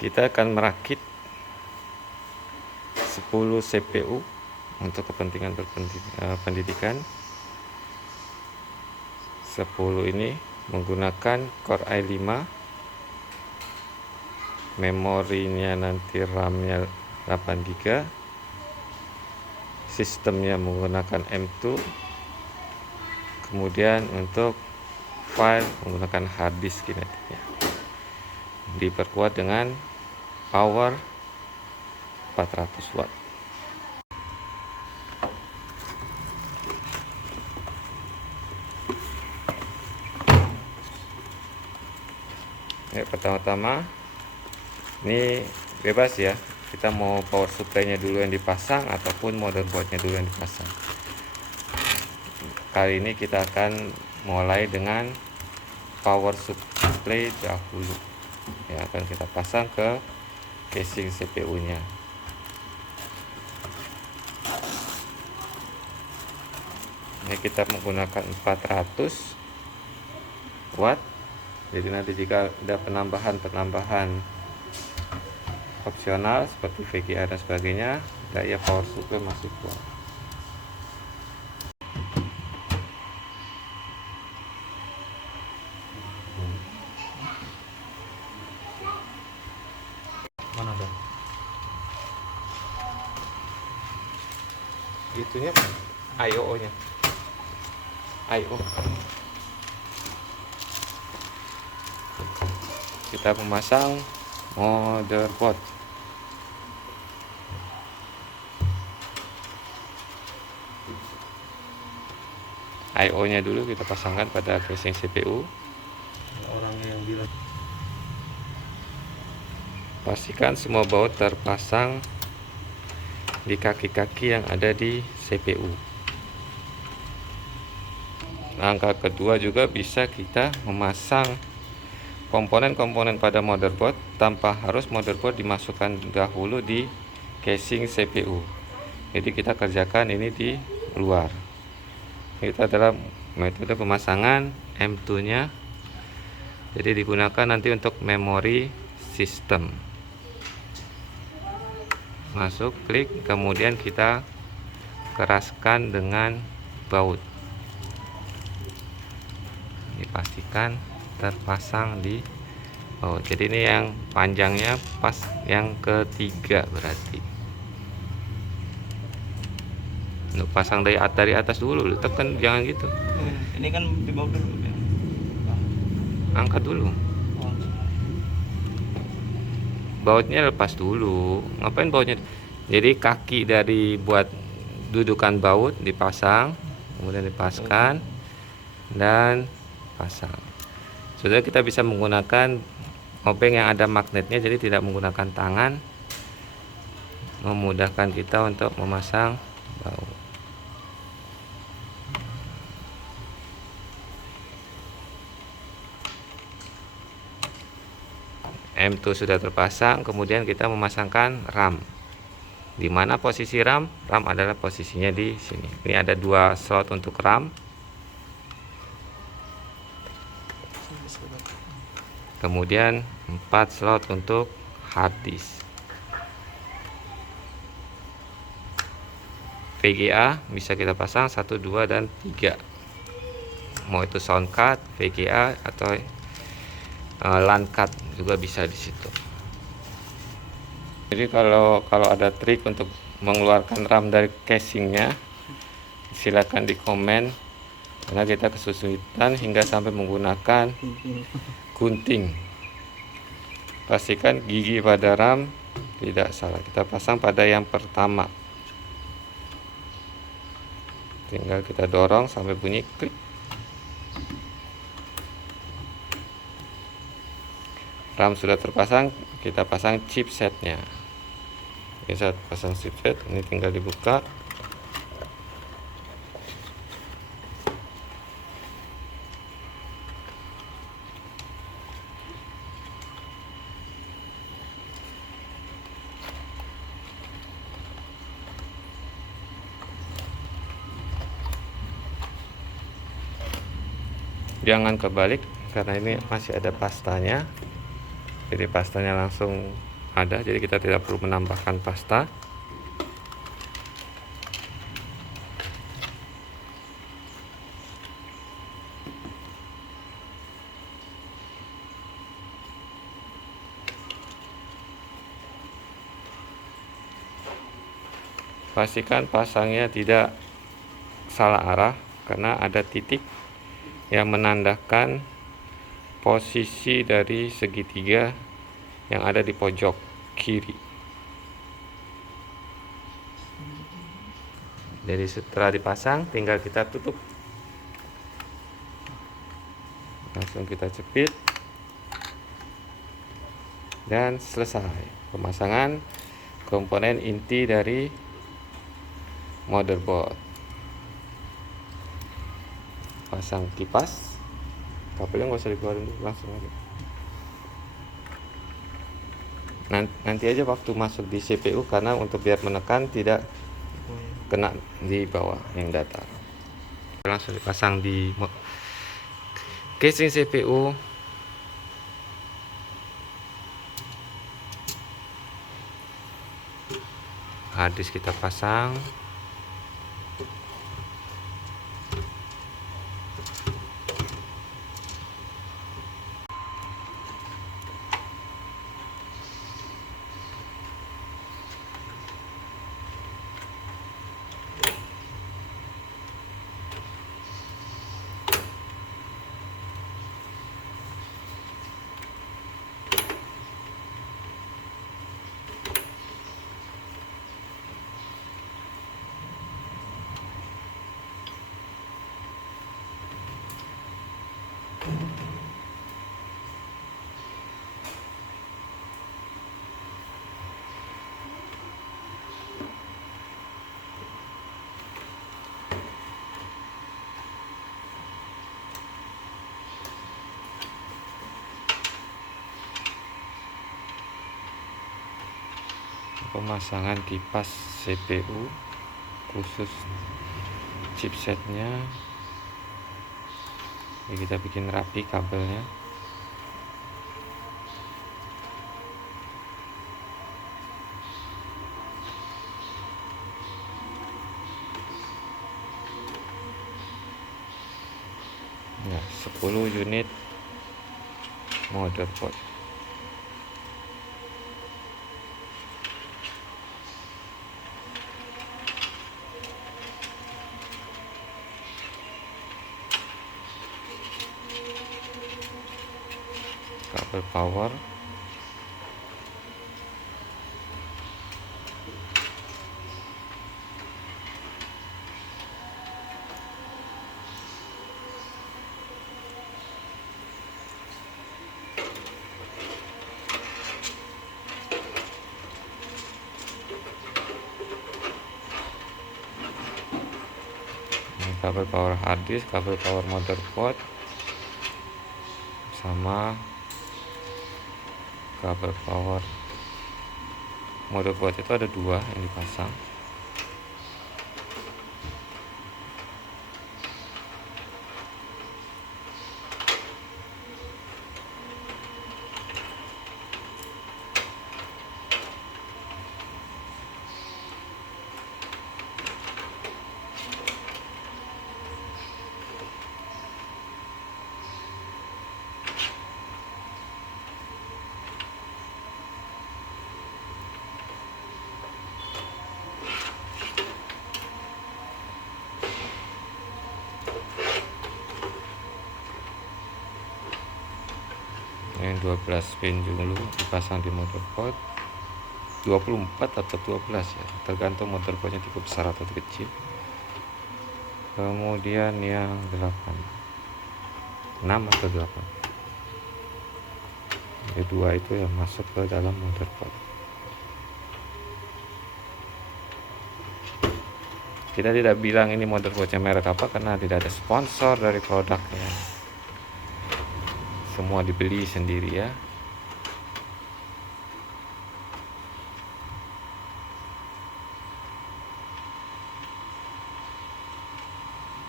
Kita akan merakit 10 CPU untuk kepentingan pendidikan. 10 ini menggunakan Core i5, memorinya nanti RAM-nya 8 GB, sistemnya menggunakan M2, kemudian untuk file menggunakan hard disk kinetiknya, diperkuat dengan power 400 watt. Ya, pertama-tama ini bebas ya, kita mau power supply-nya dulu yang dipasang ataupun motherboard-nya dulu yang dipasang. Kali ini kita akan mulai dengan power supply dahulu yang akan kita pasang ke casing CPU-nya. Ini kita menggunakan 400 watt. Jadi nanti jika ada penambahan opsional seperti VGA dan sebagainya, daya power supply masih kuat. Mana dong? Itunya IO-nya. IO. Kita memasang motherboard. IO-nya dulu kita pasangkan pada casing CPU. Orang yang bilang Pastikan semua baut terpasang di kaki-kaki yang ada di CPU. Langkah kedua juga bisa kita memasang komponen-komponen pada motherboard tanpa harus motherboard dimasukkan dahulu di casing CPU. Jadi kita kerjakan ini di luar. Itu adalah metode pemasangan M2-nya. Jadi digunakan nanti untuk memori sistem. Masuk, klik, kemudian kita keraskan dengan baut. Dipastikan terpasang di baut. Jadi ini yang panjangnya pas yang ketiga berarti. Untuk pasang dari atas dulu, tekan, jangan gitu. ini kan di bawah dulu ya. Angkat dulu. Bautnya lepas dulu. Ngapain bautnya? Jadi kaki dari buat dudukan baut dipasang, kemudian dipaskan dan pasang. Sudah, kita bisa menggunakan obeng yang ada magnetnya, jadi tidak menggunakan tangan, memudahkan kita untuk memasang baut. M2 sudah terpasang, kemudian kita memasangkan RAM. Di mana posisi RAM? RAM adalah posisinya di sini. Ini ada 2 slot untuk RAM. Kemudian 4 slot untuk hard disk. VGA bisa kita pasang 1, 2, dan 3. Mau itu sound card, VGA atau LAN card juga bisa di situ. Jadi kalau ada trik untuk mengeluarkan RAM dari casingnya, silakan di komen, karena kita kesulitan hingga sampai menggunakan gunting. Pastikan gigi pada RAM tidak salah. Kita pasang pada yang pertama. Tinggal kita dorong sampai bunyi klik. RAM sudah terpasang, kita pasang chipsetnya. Bisa pasang chipset, ini tinggal dibuka. Jangan kebalik karena ini masih ada pastanya. Jadi pastanya langsung ada, jadi kita tidak perlu menambahkan pasta. Pastikan pasangnya tidak salah arah karena ada titik yang menandakan posisi dari segitiga yang ada di pojok kiri. Jadi setelah dipasang tinggal kita tutup, langsung kita jepit dan selesai pemasangan komponen inti dari motherboard. Pasang kipas, kabelnya nggak usah dikeluarin dulu, langsung aja. Nanti aja waktu masuk di CPU, karena untuk biar menekan tidak kena di bawah yang datar. Langsung dipasang di casing CPU. Hard disk kita pasang. Pemasangan kipas CPU khusus chipsetnya. Jadi kita bikin rapi kabelnya. Nah, 10 unit motherboard. Kabel power, ini kabel power hard disk, kabel power motherboard, sama kabel power motherboard itu ada 2 yang dipasang. Yang 12 pin dulu dipasang di motherboard, 24 atau 12 ya, tergantung motherboardnya tipe besar atau kecil. Kemudian yang 6 atau 8, yang 2 itu yang masuk ke dalam motherboard. Kita tidak bilang ini motherboardnya merek apa karena tidak ada sponsor dari produknya, semua dibeli sendiri ya.